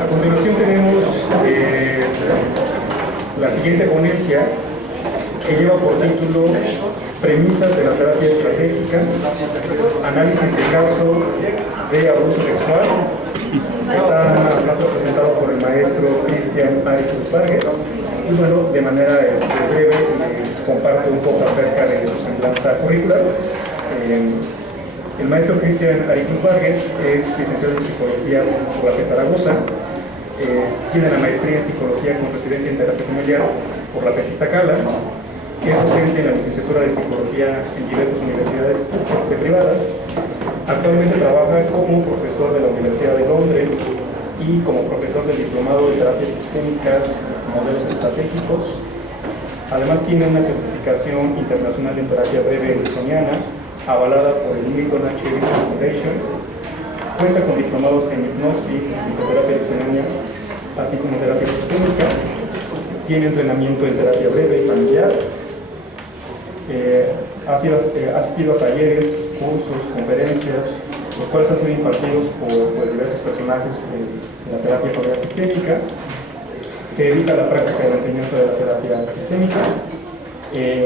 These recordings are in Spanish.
A continuación tenemos la siguiente ponencia que lleva por título Premisas de la terapia estratégica, análisis de caso de abuso sexual. Va a estar presentado por el maestro Cristian Aricruz Vargas. Y bueno, de manera breve les comparto un poco acerca de su semblanza curricular. El maestro Cristian Aricruz Vargas es licenciado en Psicología por la FE Zaragoza. Tiene la maestría en Psicología con residencia en Terapia Familiar por la FES Iztacala. Es docente en la licenciatura de Psicología en diversas universidades privadas. Actualmente trabaja como profesor de la Universidad de Londres y como profesor del Diplomado de Terapias Sistémicas, Modelos Estratégicos. Además tiene una certificación internacional en terapia breve ericksoniana, avalada por el Milton H. Erickson Foundation. Cuenta con diplomados en hipnosis y psicoterapia ericksoniana, así como terapia sistémica. Tiene entrenamiento en terapia breve y familiar. Ha asistido a talleres, cursos, conferencias, los cuales han sido impartidos por diversos personajes de la terapia familiar sistémica. Se dedica a la práctica de la enseñanza de la terapia sistémica.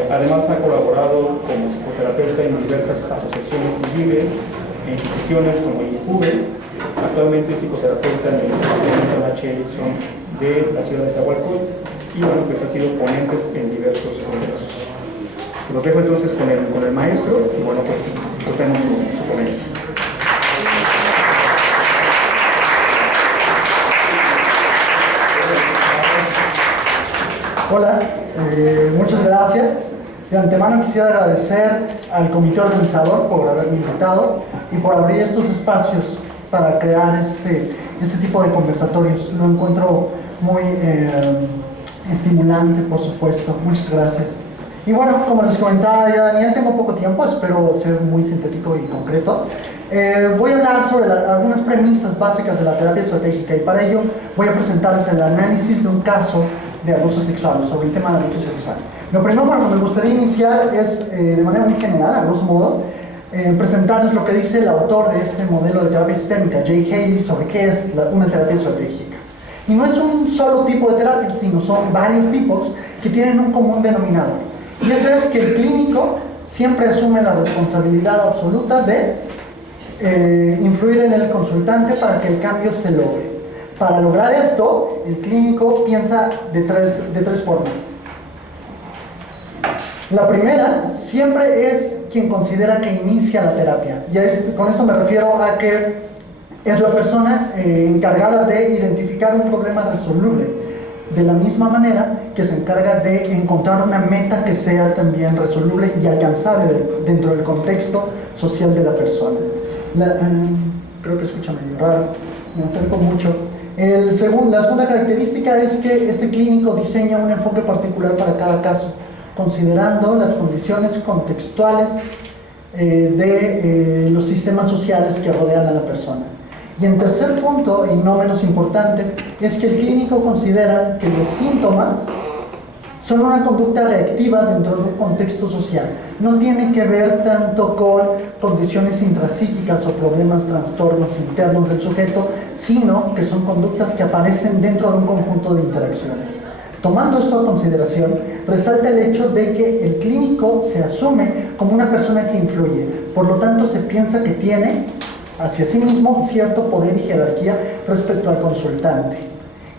Además ha colaborado como psicoterapeuta en diversas asociaciones civiles e instituciones como el INCUBE. Actualmente es psicoterapeuta en el Instituto H. Erickson de la ciudad de Zahualcóyotl y bueno, pues ha sido ponentes en diversos congresos. Los dejo entonces con el maestro y bueno, pues disfrutemos su ponencia. Hola, muchas gracias. De antemano quisiera agradecer al comité organizador por haberme invitado y por abrir estos espacios para crear este tipo de conversatorios. Lo encuentro muy estimulante, por supuesto. Muchas gracias. Y bueno, como les comentaba ya Daniel, tengo poco tiempo, espero ser muy sintético y concreto. Voy a hablar sobre algunas premisas básicas de la terapia estratégica y para ello voy a presentarles el análisis de un caso de abuso sexual, sobre el tema de abuso sexual. Lo primero que me gustaría iniciar es, de manera muy general, a grosso modo, presentarles lo que dice el autor de este modelo de terapia sistémica, Jay Haley, sobre qué es una terapia estratégica. Y no es un solo tipo de terapia, sino son varios tipos que tienen un común denominador. Y eso es que el clínico siempre asume la responsabilidad absoluta de influir en el consultante para que el cambio se logre. Para lograr esto, el clínico piensa de tres formas. La primera siempre es quien considera que inicia la terapia. Con esto me refiero a que es la persona encargada de identificar un problema resoluble, de la misma manera que se encarga de encontrar una meta que sea también resoluble y alcanzable dentro del contexto social de la persona. Creo que escucha medio raro, me acerco mucho. La segunda característica es que este clínico diseña un enfoque particular para cada caso, considerando las condiciones contextuales de los sistemas sociales que rodean a la persona. Y en tercer punto, y no menos importante, es que el clínico considera que los síntomas son una conducta reactiva dentro de un contexto social. No tiene que ver tanto con condiciones intrapsíquicas o problemas, trastornos internos del sujeto, sino que son conductas que aparecen dentro de un conjunto de interacciones. Tomando esto a consideración, resalta el hecho de que el clínico se asume como una persona que influye, por lo tanto se piensa que tiene hacia sí mismo cierto poder y jerarquía respecto al consultante.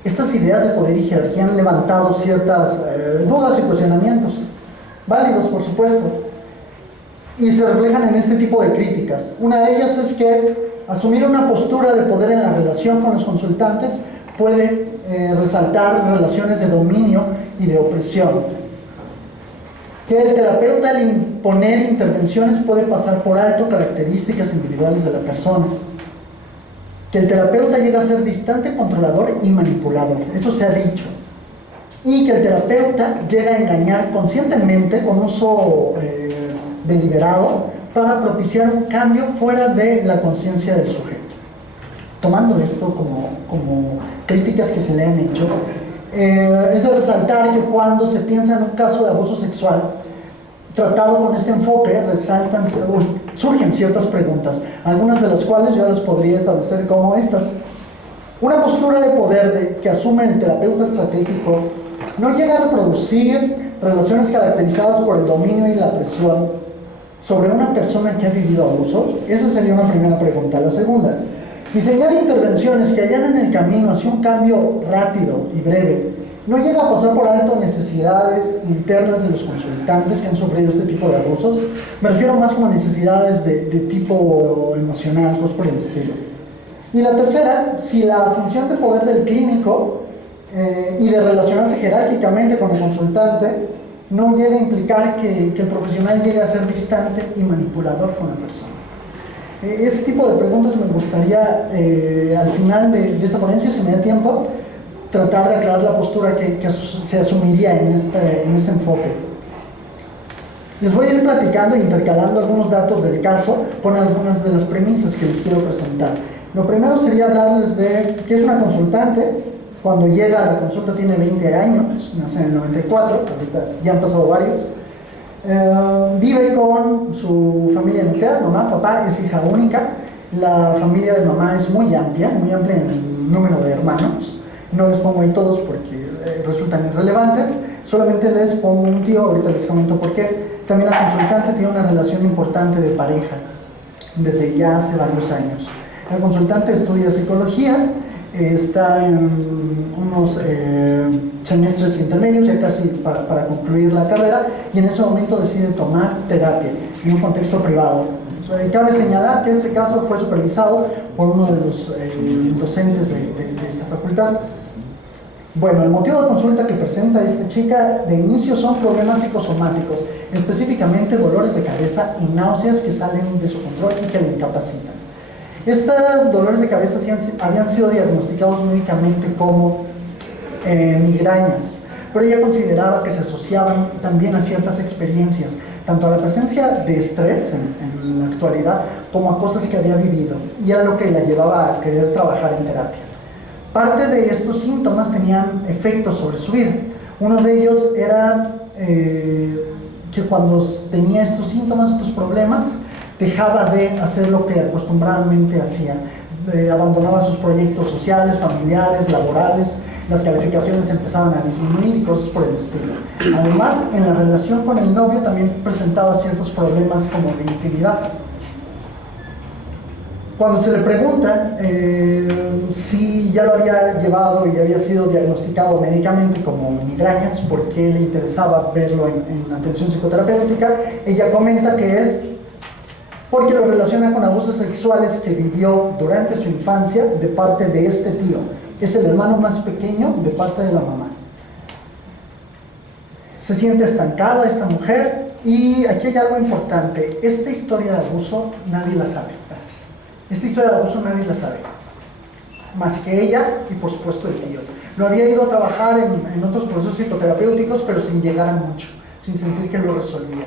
Estas ideas de poder y jerarquía han levantado ciertas dudas y cuestionamientos, válidos por supuesto, y se reflejan en este tipo de críticas. Una de ellas es que asumir una postura de poder en la relación con los consultantes puede resaltar relaciones de dominio y de opresión. Que el terapeuta al imponer intervenciones puede pasar por alto características individuales de la persona. Que el terapeuta llega a ser distante, controlador y manipulador, eso se ha dicho. Y que el terapeuta llega a engañar conscientemente con uso deliberado para propiciar un cambio fuera de la conciencia del sujeto. Tomando esto como críticas que se le han hecho, es de resaltar que cuando se piensa en un caso de abuso sexual tratado con este enfoque, surgen ciertas preguntas, algunas de las cuales yo las podría establecer como estas. Una postura de poder que asume el terapeuta estratégico no llega a reproducir relaciones caracterizadas por el dominio y la presión sobre una persona que ha vivido abusos. Esa sería una primera pregunta. La segunda, diseñar intervenciones que allanen el camino hacia un cambio rápido y breve. No llega a pasar por alto necesidades internas de los consultantes que han sufrido este tipo de abusos. Me refiero más como necesidades de tipo emocional, cosas por el estilo. Y la tercera, si la función de poder del clínico y de relacionarse jerárquicamente con el consultante no llega a implicar que el profesional llegue a ser distante y manipulador con la persona. Ese tipo de preguntas me gustaría, al final de esta ponencia, si me da tiempo, tratar de aclarar la postura que se asumiría en este enfoque. Les voy a ir platicando e intercalando algunos datos del caso con algunas de las premisas que les quiero presentar. Lo primero sería hablarles de qué es una consultante. Cuando llega a la consulta tiene 20 años, nace en el 94, ahorita ya han pasado varios. Vive con su familia nuclear, mamá, papá, es hija única. La familia de mamá es muy amplia en el número de hermanos. No les pongo ahí todos porque resultan irrelevantes, solamente les pongo un tío, ahorita les comento por qué. También la consultante tiene una relación importante de pareja desde ya hace varios años. La consultante estudia psicología, está en unos semestres intermedios, ya casi para concluir la carrera, y en ese momento decide tomar terapia en un contexto privado. Cabe señalar que este caso fue supervisado por uno de los docentes de esta facultad. Bueno, el motivo de consulta que presenta esta chica de inicio son problemas psicosomáticos, específicamente dolores de cabeza y náuseas que salen de su control y que le incapacitan. Estos dolores de cabeza habían sido diagnosticados médicamente como migrañas, pero ella consideraba que se asociaban también a ciertas experiencias, tanto a la presencia de estrés en la actualidad como a cosas que había vivido y a lo que la llevaba a querer trabajar en terapia. Parte de estos síntomas tenían efectos sobre su vida. Uno de ellos era que cuando tenía estos síntomas, estos problemas, dejaba de hacer lo que acostumbradamente hacía. Abandonaba sus proyectos sociales, familiares, laborales, las calificaciones empezaban a disminuir y cosas por el estilo. Además, en la relación con el novio también presentaba ciertos problemas como de intimidad. Cuando se le pregunta si ya lo había llevado y había sido diagnosticado médicamente como migrañas, por qué le interesaba verlo en atención psicoterapéutica, ella comenta que es porque lo relaciona con abusos sexuales que vivió durante su infancia de parte de este tío. Es el hermano más pequeño de parte de la mamá. Se siente estancada esta mujer y aquí hay algo importante. Esta historia de abuso nadie la sabe. Gracias. Esta historia de abuso nadie la sabe, más que ella y por supuesto el tío. Lo había ido a trabajar en otros procesos psicoterapéuticos, pero sin llegar a mucho, sin sentir que lo resolvía.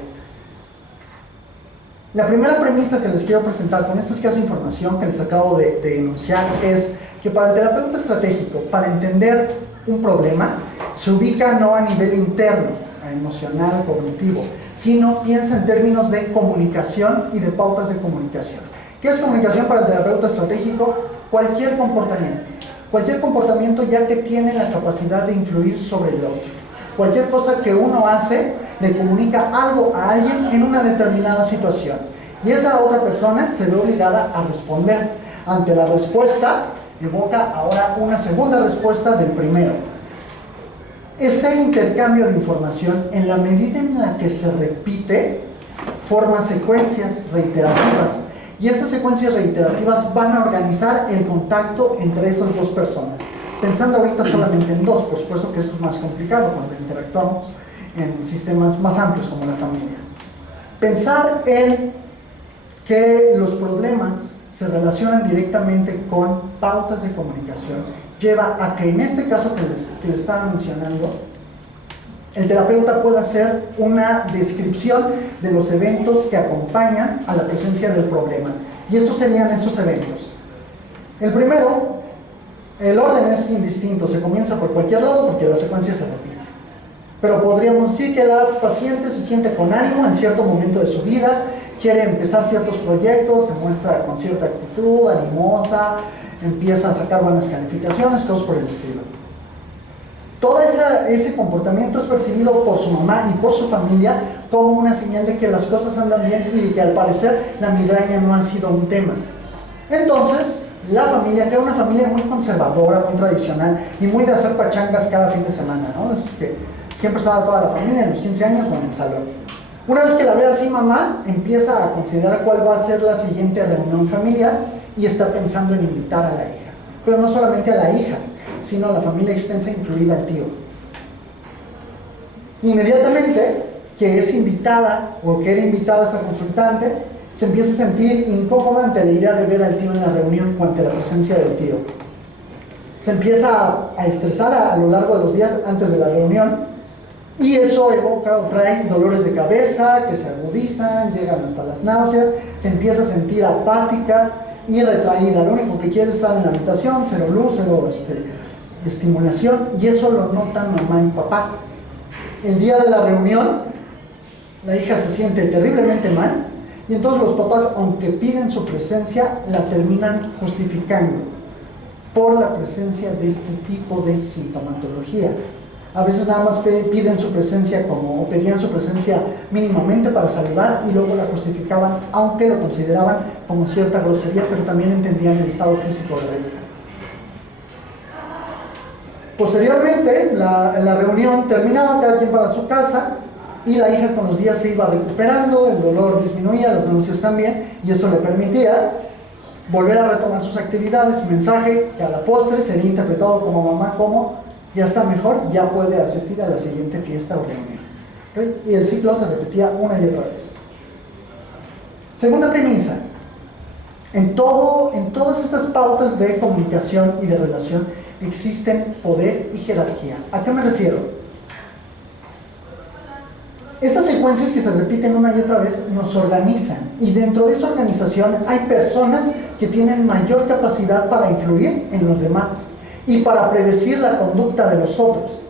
La primera premisa que les quiero presentar con esta escasa información que les acabo de enunciar es que para el terapeuta estratégico, para entender un problema, se ubica no a nivel interno, emocional, cognitivo, sino piensa en términos de comunicación y de pautas de comunicación. ¿Qué es comunicación para el terapeuta estratégico? Cualquier comportamiento ya que tiene la capacidad de influir sobre el otro. Cualquier cosa que uno hace le comunica algo a alguien en una determinada situación. Y esa otra persona se ve obligada a responder. Ante la respuesta, evoca ahora una segunda respuesta del primero. Ese intercambio de información, en la medida en la que se repite, forma secuencias reiterativas. Y esas secuencias reiterativas van a organizar el contacto entre esas dos personas. Pensando ahorita solamente en dos, por supuesto que esto es más complicado cuando interactuamos en sistemas más amplios como la familia. Pensar en que los problemas se relacionan directamente con pautas de comunicación lleva a que en este caso que les estaba mencionando, el terapeuta pueda hacer una descripción de los eventos que acompañan a la presencia del problema. Y estos serían esos eventos. El primero, el orden es indistinto, se comienza por cualquier lado porque la secuencia se repite. Pero podríamos decir que la paciente se siente con ánimo en cierto momento de su vida, quiere empezar ciertos proyectos, se muestra con cierta actitud, animosa, empieza a sacar buenas calificaciones, cosas por el estilo. Todo ese comportamiento es percibido por su mamá y por su familia como una señal de que las cosas andan bien y de que al parecer la migraña no ha sido un tema. Entonces, la familia, que era una familia muy conservadora, muy tradicional y muy de hacer pachangas cada fin de semana, ¿no? Es que siempre estaba toda la familia en los 15 años o en el salón. Una vez que la ve así, mamá empieza a considerar cuál va a ser la siguiente reunión familiar y está pensando en invitar a la hija. Pero no solamente a la hija, sino a la familia extensa, incluida el tío. Inmediatamente que es invitada o que era invitada esta consultante, se empieza a sentir incómoda ante la idea de ver al tío en la reunión o ante la presencia del tío. Se empieza a estresar a lo largo de los días antes de la reunión y eso evoca o trae dolores de cabeza que se agudizan, llegan hasta las náuseas, se empieza a sentir apática y retraída. Lo único que quiere es estar en la habitación, cero luz, cero estimulación, y eso lo notan mamá y papá. El día de la reunión, la hija se siente terriblemente mal y entonces los papás, aunque piden su presencia, la terminan justificando por la presencia de este tipo de sintomatología. A veces nada más piden su presencia o pedían su presencia mínimamente para saludar y luego la justificaban, aunque lo consideraban como cierta grosería, pero también entendían el estado físico de la hija. Posteriormente, la reunión terminaba, cada quien para su casa, y la hija con los días se iba recuperando, el dolor disminuía, las náuseas también, y eso le permitía volver a retomar sus actividades. Mensaje que a la postre sería interpretado como mamá como ya está mejor, ya puede asistir a la siguiente fiesta o reunión. ¿Okay? Y el ciclo se repetía una y otra vez. Segunda premisa: en todas estas pautas de comunicación y de relación existen poder y jerarquía. ¿A qué me refiero? Estas secuencias que se repiten una y otra vez nos organizan, y dentro de esa organización hay personas que tienen mayor capacidad para influir en los demás y para predecir la conducta de los otros.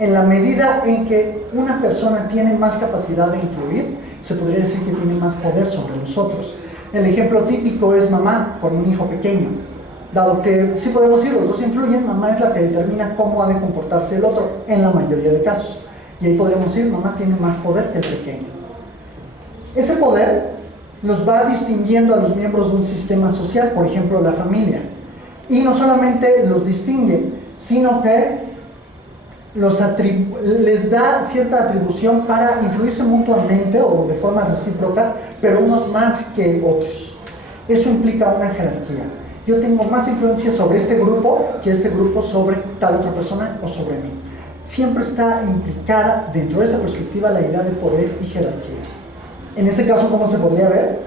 En la medida en que una persona tiene más capacidad de influir, se podría decir que tiene más poder sobre los otros. El ejemplo típico es mamá con un hijo pequeño. Dado que sí podemos decir, los dos influyen, mamá es la que determina cómo ha de comportarse el otro, en la mayoría de casos. Y ahí podríamos decir, mamá tiene más poder que el pequeño. Ese poder los va distinguiendo a los miembros de un sistema social, por ejemplo, la familia. Y no solamente los distingue, sino que les da cierta atribución para influirse mutuamente o de forma recíproca, pero unos más que otros. Eso implica una jerarquía. Yo tengo más influencia sobre este grupo que este grupo sobre tal otra persona o sobre mí. Siempre está implicada dentro de esa perspectiva la idea de poder y jerarquía. En este caso, ¿cómo se podría ver?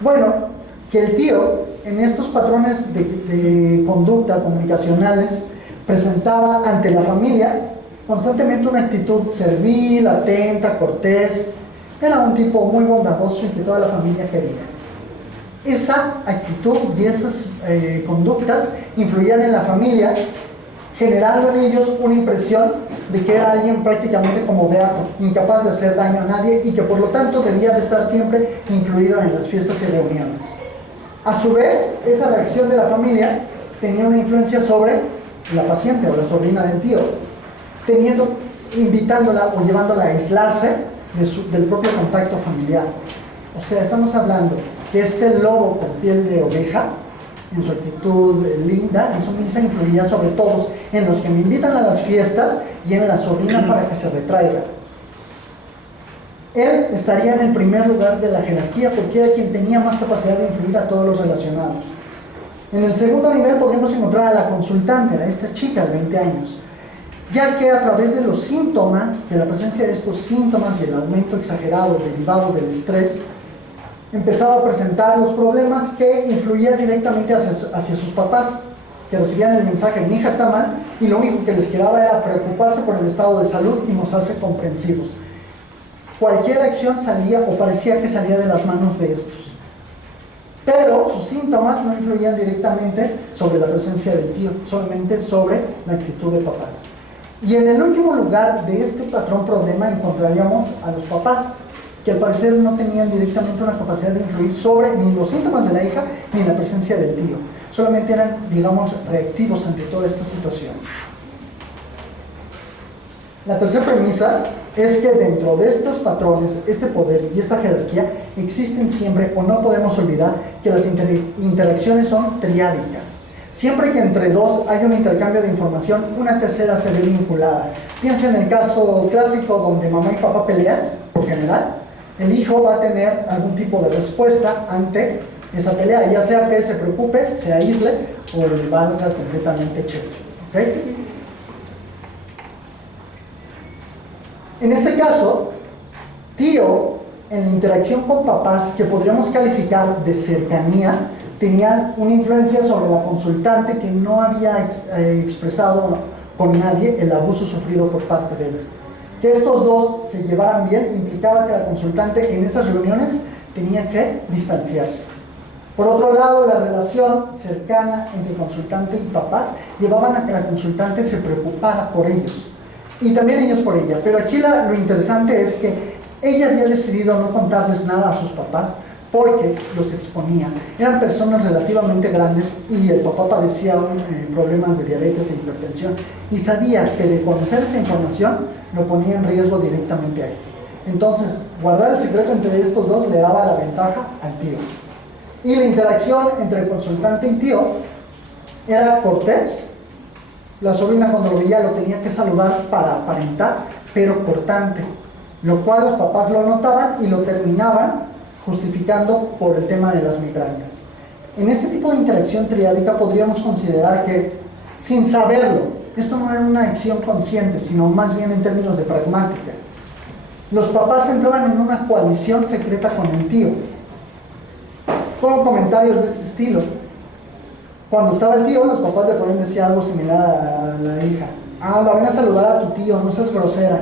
Bueno, que el tío en estos patrones de conducta comunicacionales presentaba ante la familia constantemente una actitud servil, atenta, cortés. Era un tipo muy bondadoso y que toda la familia quería. Esa actitud y esas conductas influían en la familia, generando en ellos una impresión de que era alguien prácticamente como beato, incapaz de hacer daño a nadie y que por lo tanto debía de estar siempre incluido en las fiestas y reuniones. A su vez, esa reacción de la familia tenía una influencia sobre la paciente o la sobrina del tío, invitándola o llevándola a aislarse del propio contacto familiar. O sea, estamos hablando que este lobo con piel de oveja, en su actitud linda y sumisa, influía sobre todos, en los que me invitan a las fiestas y en la sobrina para que se retraiga. Él estaría en el primer lugar de la jerarquía porque era quien tenía más capacidad de influir a todos los relacionados. En el segundo nivel podríamos encontrar a la consultante, a esta chica de 20 años, ya que a través de los síntomas, de la presencia de estos síntomas y el aumento exagerado derivado del estrés, empezaba a presentar los problemas que influían directamente hacia sus papás, que recibían el mensaje: mi hija está mal, y lo único que les quedaba era preocuparse por el estado de salud y mostrarse comprensivos. Cualquier acción salía o parecía que salía de las manos de estos. Pero sus síntomas no influían directamente sobre la presencia del tío, solamente sobre la actitud de papás. Y en el último lugar de este patrón problema encontraríamos a los papás. que al parecer no tenían directamente una capacidad de influir sobre ni los síntomas de la hija ni la presencia del tío. Solamente eran, digamos, reactivos ante toda esta situación. La tercera premisa es que dentro de estos patrones, este poder y esta jerarquía existen siempre, o no podemos olvidar, que las interacciones son triádicas. Siempre que entre dos hay un intercambio de información, una tercera se ve vinculada. Piensa en el caso clásico donde mamá y papá pelean, por general, el hijo va a tener algún tipo de respuesta ante esa pelea, ya sea que se preocupe, se aísle o le valga completamente cheto. ¿Okay? En este caso, tío, en la interacción con papás, que podríamos calificar de cercanía, tenían una influencia sobre la consultante que no había expresado con nadie el abuso sufrido por parte de él. Que estos dos se llevaran bien implicaba que la consultante en esas reuniones tenía que distanciarse. Por otro lado, la relación cercana entre consultante y papás llevaban a que la consultante se preocupara por ellos y también ellos por ella. Pero aquí lo interesante es que ella había decidido no contarles nada a sus papás porque los exponía. Eran personas relativamente grandes y el papá padecía problemas de diabetes e hipertensión y sabía que de conocer esa información lo ponía en riesgo directamente a él. Entonces, guardar el secreto entre estos dos le daba la ventaja al tío. Y la interacción entre el consultante y tío era cortés. La sobrina cuando lo veía lo tenía que saludar para aparentar, pero cortante, lo cual los papás lo notaban y lo terminaban justificando por el tema de las migrañas. En este tipo de interacción triádica podríamos considerar que, sin saberlo, esto no era una acción consciente, sino más bien en términos de pragmática. Los papás entraban en una coalición secreta con el tío. Pongo comentarios de este estilo. Cuando estaba el tío, los papás le podían decir algo similar a la hija. Ven a saludar a tu tío, no seas grosera.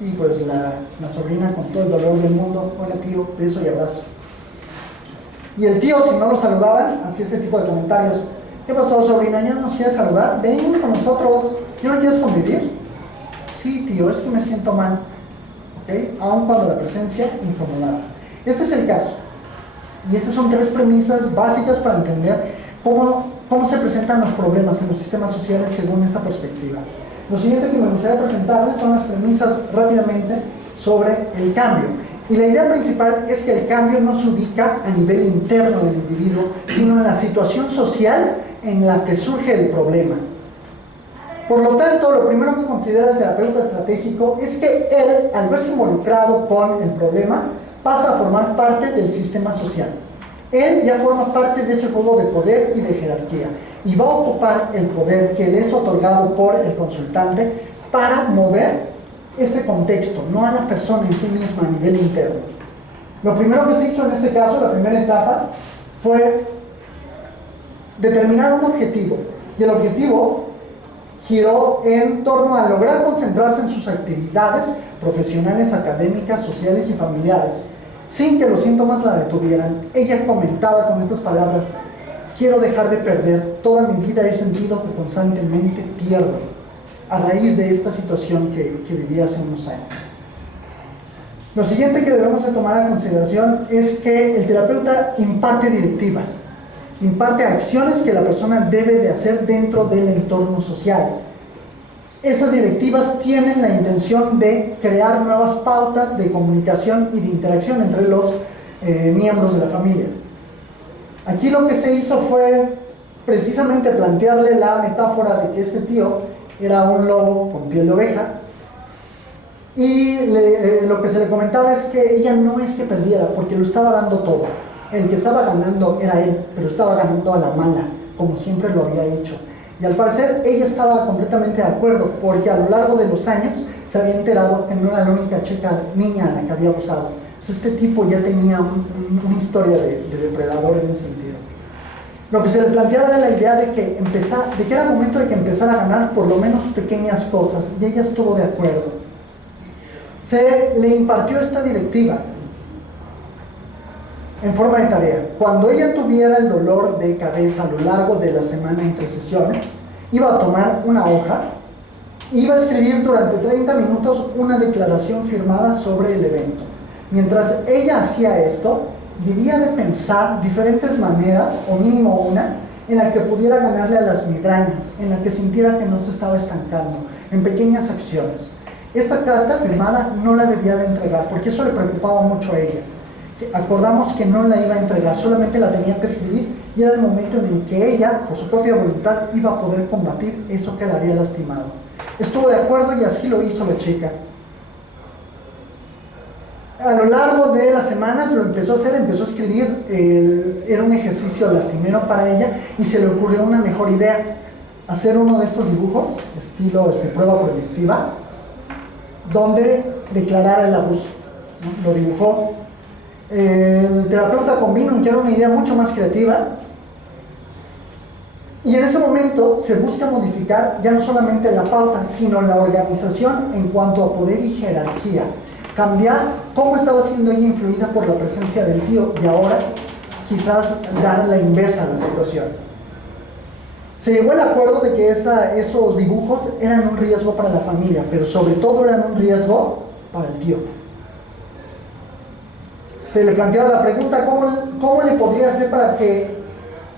Y pues la sobrina, con todo el dolor del mundo: hola tío, beso y abrazo. Y el tío, si no lo saludaban, hacía este tipo de comentarios: ¿qué pasó, sobrina? ¿Ya no nos quieres saludar? Ven con nosotros. ¿Ya no quieres convivir? Sí, tío, es que me siento mal. ¿Okay? Aun cuando la presencia incomodaba. Este es el caso. Y estas son tres premisas básicas para entender cómo se presentan los problemas en los sistemas sociales según esta perspectiva. Lo siguiente que me gustaría presentarles son las premisas rápidamente sobre el cambio. Y la idea principal es que el cambio no se ubica a nivel interno del individuo, sino en la situación social en la que surge el problema. Por lo tanto, lo primero que considera el terapeuta estratégico es que él, al verse involucrado con el problema, pasa a formar parte del sistema social. Él ya forma parte de ese juego de poder y de jerarquía y va a ocupar el poder que le es otorgado por el consultante para mover este contexto, no a la persona en sí misma a nivel interno. Lo primero que se hizo en este caso, la primera etapa, fue determinar un objetivo, y el objetivo giró en torno a lograr concentrarse en sus actividades profesionales, académicas, sociales y familiares, sin que los síntomas la detuvieran. Ella comentaba con estas palabras: quiero dejar de perder, toda mi vida he sentido que constantemente pierdo, a raíz de esta situación que viví hace unos años. Lo siguiente que debemos de tomar en consideración es que el terapeuta imparte directivas, imparte acciones que la persona debe de hacer dentro del entorno social. Estas directivas tienen la intención de crear nuevas pautas de comunicación y de interacción entre los miembros de la familia. Aquí lo que se hizo fue precisamente plantearle la metáfora de que este tío era un lobo con piel de oveja, y lo que se le comentaba es que ella no es que perdiera, porque lo estaba dando todo. El que estaba ganando era él, pero estaba ganando a la mala, como siempre lo había hecho. Y al parecer ella estaba completamente de acuerdo, porque a lo largo de los años se había enterado que no era la única niña a la que había abusado. Entonces este tipo ya tenía una historia de depredador en ese sentido. Lo que se le planteaba era la idea de que era momento de que empezara a ganar por lo menos pequeñas cosas, y ella estuvo de acuerdo. Se le impartió esta directiva en forma de tarea. Cuando ella tuviera el dolor de cabeza a lo largo de la semana entre sesiones, iba a tomar una hoja Iba a escribir durante 30 minutos una declaración firmada sobre el evento. Mientras ella hacía esto, debía de pensar diferentes maneras, o mínimo una, en la que pudiera ganarle a las migrañas, en la que sintiera que no se estaba estancando, en pequeñas acciones. Esta carta firmada no la debía de entregar, porque eso le preocupaba mucho a ella. Acordamos que no la iba a entregar, solamente la tenía que escribir, y era el momento en el que ella, por su propia voluntad, iba a poder combatir eso que la había lastimado. Estuvo de acuerdo y así lo hizo la chica. A lo largo de las semanas lo empezó a hacer, empezó a escribir, era un ejercicio lastimero para ella, y se le ocurrió una mejor idea: hacer uno de estos dibujos, estilo prueba proyectiva, donde declarara el abuso, ¿no? Lo dibujó. El terapeuta convino en que era una idea mucho más creativa, y en ese momento se busca modificar ya no solamente la pauta, sino la organización en cuanto a poder y jerarquía. Cambiar cómo estaba siendo ella influida por la presencia del tío, y ahora quizás dar la inversa a la situación. Se llegó al acuerdo de que esos dibujos eran un riesgo para la familia, pero sobre todo eran un riesgo para el tío. Se le planteaba la pregunta: ¿cómo le podría hacer para que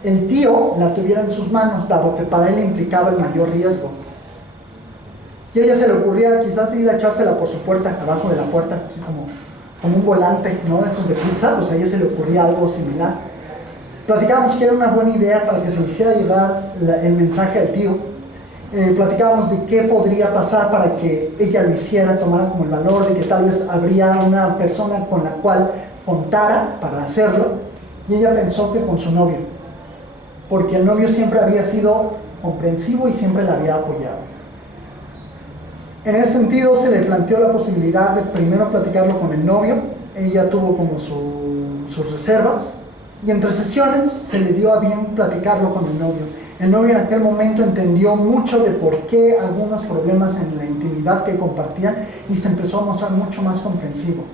el tío la tuviera en sus manos, dado que para él implicaba el mayor riesgo? Y a ella se le ocurría quizás ir a echársela por su puerta, abajo de la puerta, así como un volante, ¿no? Esos de pizza. Pues a ella se le ocurría algo similar. Platicábamos que era una buena idea para que se le hiciera llegar el mensaje al tío. Platicábamos de qué podría pasar para que ella lo hiciera, tomara como el valor de que tal vez habría una persona con la cual contara para hacerlo, y ella pensó que con su novio, porque el novio siempre había sido comprensivo y siempre la había apoyado. En ese sentido se le planteó la posibilidad de primero platicarlo con el novio. Ella tuvo como sus reservas, y entre sesiones se le dio a bien platicarlo con el novio. El novio en aquel momento entendió mucho de por qué algunos problemas en la intimidad que compartían, y se empezó a mostrar mucho más comprensivo.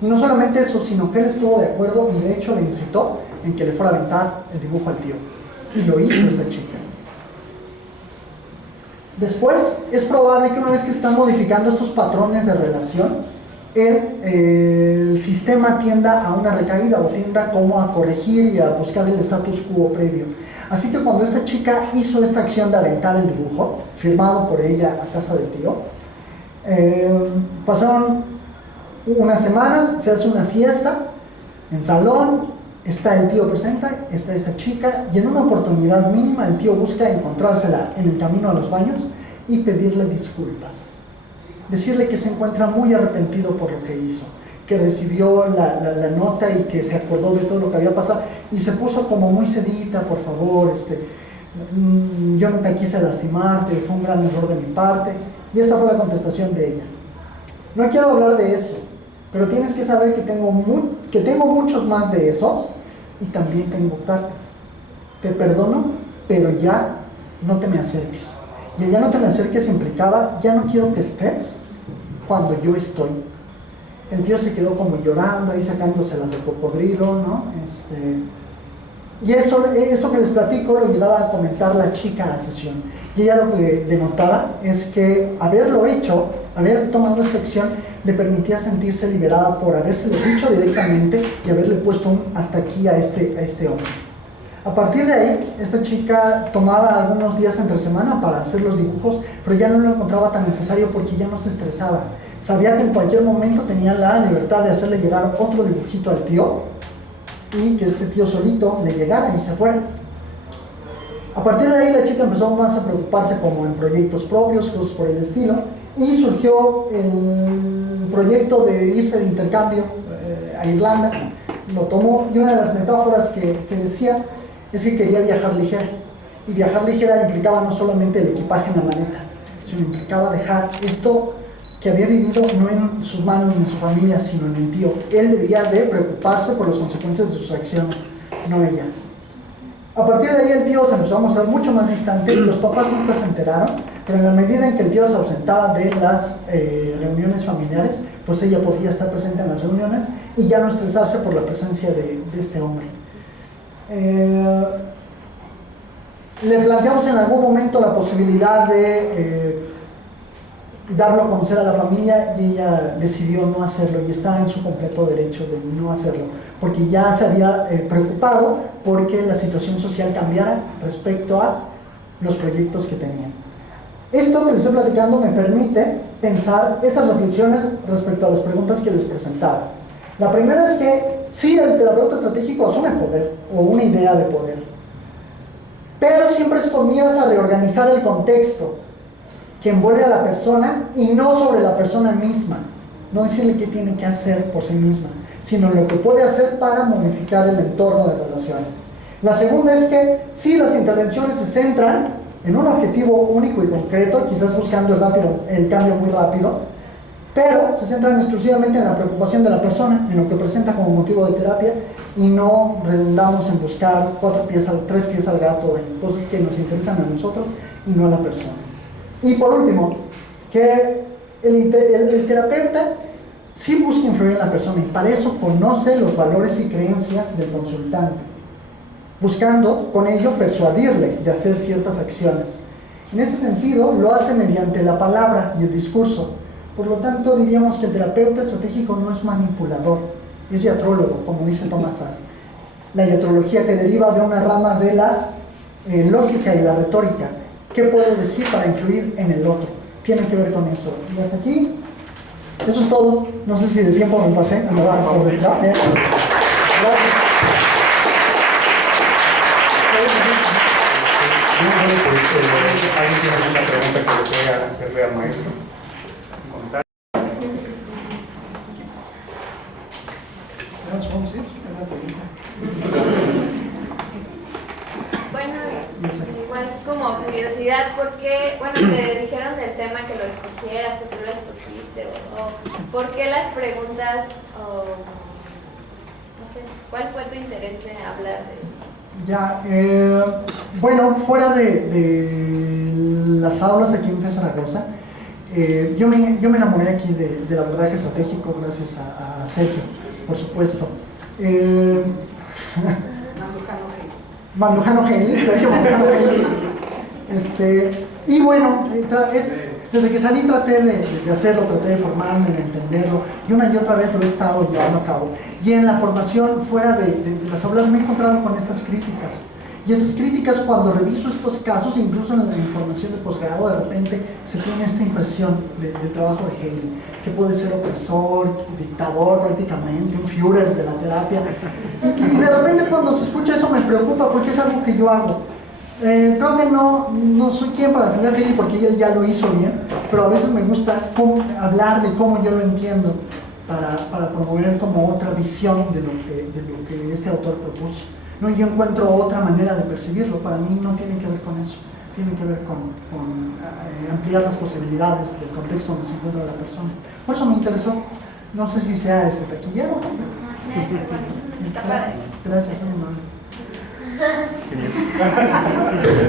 Y no solamente eso, sino que él estuvo de acuerdo, y de hecho le incitó en que le fuera a aventar el dibujo al tío. Y lo hizo esta chica. Después, es probable que una vez que están modificando estos patrones de relación, el sistema tienda a una recaída, o tienda como a corregir y a buscar el status quo previo. Así que cuando esta chica hizo esta acción de aventar el dibujo, firmado por ella a casa del tío, pasaron unas semanas, se hace una fiesta en salón, está el tío presente, está esta chica, y en una oportunidad mínima el tío busca encontrársela en el camino a los baños y pedirle disculpas. Decirle que se encuentra muy arrepentido por lo que hizo, que recibió la nota y que se acordó de todo lo que había pasado, y se puso como muy sedita: por favor, yo nunca quise lastimarte, fue un gran error de mi parte. Y esta fue la contestación de ella: no quiero hablar de eso, pero tienes que saber que tengo muchos más de esos, y también tengo cartas. Te perdono, pero ya no te me acerques. Y el ya no te me acerques implicaba: ya no quiero que estés cuando yo estoy. El tío se quedó como llorando, ahí sacándoselas de cocodrilo, ¿no? Y eso que les platico lo llegaba a comentar la chica a la sesión. Y ella lo que denotaba es que haberlo hecho, haber tomado esta acción, le permitía sentirse liberada por habérselo dicho directamente y haberle puesto un hasta aquí a este hombre. A partir de ahí, esta chica tomaba algunos días entre semana para hacer los dibujos, pero ya no lo encontraba tan necesario porque ya no se estresaba. Sabía que en cualquier momento tenía la libertad de hacerle llegar otro dibujito al tío, y que este tío solito le llegara y se fuera. A partir de ahí la chica empezó más a preocuparse como en proyectos propios, cosas por el estilo, y surgió el proyecto de irse de intercambio a Irlanda. Lo tomó, y una de las metáforas que decía es que quería viajar ligera, y viajar ligera implicaba no solamente el equipaje en la maleta, sino implicaba dejar esto que había vivido no en sus manos ni en su familia, sino en el tío. Él debía de preocuparse por las consecuencias de sus acciones, no ella. A partir de ahí el tío se empezó a mostrar mucho más distante, y los papás nunca se enteraron, pero en la medida en que el tío se ausentaba de las reuniones familiares, pues ella podía estar presente en las reuniones y ya no estresarse por la presencia de este hombre. Le planteamos en algún momento la posibilidad de darlo a conocer a la familia y ella decidió no hacerlo y está en su completo derecho de no hacerlo, porque ya se había preocupado porque la situación social cambiara respecto a los proyectos que tenían. Esto que les estoy platicando me permite pensar estas reflexiones respecto a las preguntas que les presentaba. La primera es que sí, el terapeuta estratégico asume poder o una idea de poder, pero siempre es con miras a reorganizar el contexto que envuelve a la persona y no sobre la persona misma. No decirle qué tiene que hacer por sí misma, sino lo que puede hacer para modificar el entorno de relaciones. La segunda es que sí, las intervenciones se centran en un objetivo único y concreto, quizás buscando el cambio muy rápido, pero se centran exclusivamente en la preocupación de la persona, en lo que presenta como motivo de terapia, y no redundamos en buscar 3 pies al gato en cosas que nos interesan a nosotros y no a la persona. Y por último, que el terapeuta sí busca influir en la persona y para eso conoce los valores y creencias del consultante, buscando con ello persuadirle de hacer ciertas acciones. En ese sentido, lo hace mediante la palabra y el discurso. Por lo tanto, diríamos que el terapeuta estratégico no es manipulador, es iatrólogo, como dice Thomas Szasz. La iatrología que deriva de una rama de la lógica y la retórica. ¿Qué puedo decir para influir en el otro? Tiene que ver con eso. Y hasta aquí, eso es todo. No sé si de tiempo me pasé. Gracias. ¿Alguien tiene alguna pregunta que desea hacerle al maestro? ¿Contar? Bueno, igual como curiosidad, porque, bueno, te dijeron del tema que lo escogieras o tú lo escogiste, o ¿por qué las preguntas, o no sé, cuál fue tu interés de hablar de eso? Ya, bueno, fuera de las aulas aquí en Zaragoza, yo me enamoré aquí del abordaje estratégico gracias a Sergio, por supuesto. Mandujano Geli, Sergio Mandujano Geli. Y bueno, desde que salí traté de hacerlo, traté de formarme, de entenderlo, y una y otra vez lo he estado llevando a cabo. Y en la formación fuera de las aulas me he encontrado con estas críticas. Y esas críticas, cuando reviso estos casos, incluso en la información de posgrado, de repente se tiene esta impresión del trabajo de Hegel, que puede ser opresor, dictador prácticamente, un Führer de la terapia. Y de repente cuando se escucha eso me preocupa porque es algo que yo hago. Creo que no soy quien para defender a Hegel porque él ya lo hizo bien, pero a veces me gusta hablar de cómo yo lo entiendo para promover como otra visión de lo que este autor propuso. No, yo encuentro otra manera de percibirlo. Para mí no tiene que ver con eso, tiene que ver con ampliar las posibilidades del contexto donde se encuentra la persona. Por eso me interesó. No sé si sea taquillero. Gracias. Gracias.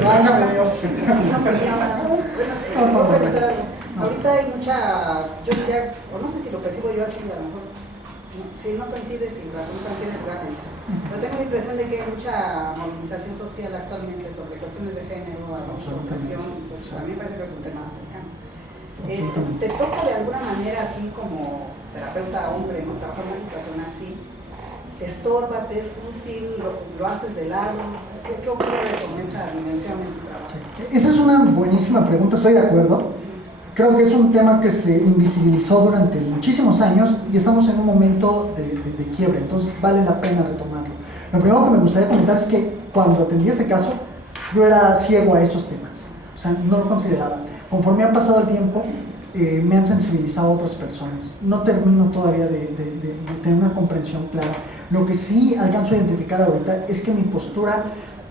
Válgame Dios. Ahorita hay mucha, yo diría, o no sé si lo percibo yo así, a lo mejor, si no coincide, si la pregunta tiene lugar, pero tengo la impresión de que hay mucha movilización social actualmente sobre cuestiones de género, educación, pues a mí me parece que es un tema cercano. ¿Te toca de alguna manera a ti como terapeuta hombre, ¿no? Trabajar en una situación así? ¿Estorba, te es útil, lo haces de lado? ¿Qué ocurre con esa dimensión en tu trabajo? Esa es una buenísima pregunta, estoy de acuerdo. Creo que es un tema que se invisibilizó durante muchísimos años y estamos en un momento de quiebre, entonces vale la pena retomarlo. Lo primero que me gustaría comentar es que cuando atendí este caso, yo era ciego a esos temas, o sea, no lo consideraba. Conforme ha pasado el tiempo, me han sensibilizado a otras personas. No termino todavía de tener una comprensión clara. Lo que sí alcanzo a identificar ahorita es que mi postura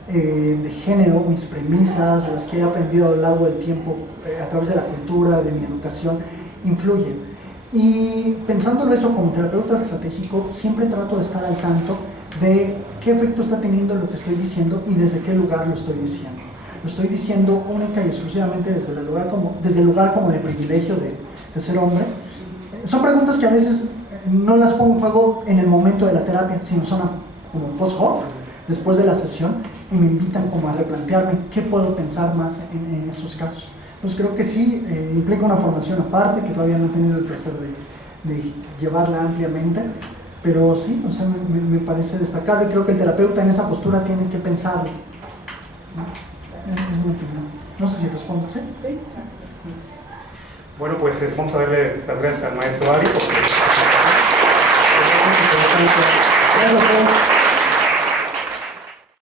de género, mis premisas, las que he aprendido a lo largo del tiempo a través de la cultura, de mi educación, influyen. Y pensándolo eso como terapeuta estratégico, siempre trato de estar al tanto de qué efecto está teniendo lo que estoy diciendo y desde qué lugar lo estoy diciendo. Lo estoy diciendo única y exclusivamente desde el lugar como de privilegio de ser hombre. Son preguntas que a veces no las pongo en juego en el momento de la terapia, sino son como post-hoc, después de la sesión, y me invitan como a replantearme qué puedo pensar más en esos casos. Pues creo que sí, implica una formación aparte, que todavía no he tenido el placer de llevarla ampliamente, pero sí, o sea, me parece destacable. Creo que el terapeuta en esa postura tiene que pensarlo. Es mi opinión. No sé si respondo, ¿sí? Sí. Bueno, pues vamos a darle las gracias al maestro Ari. Gracias a todos.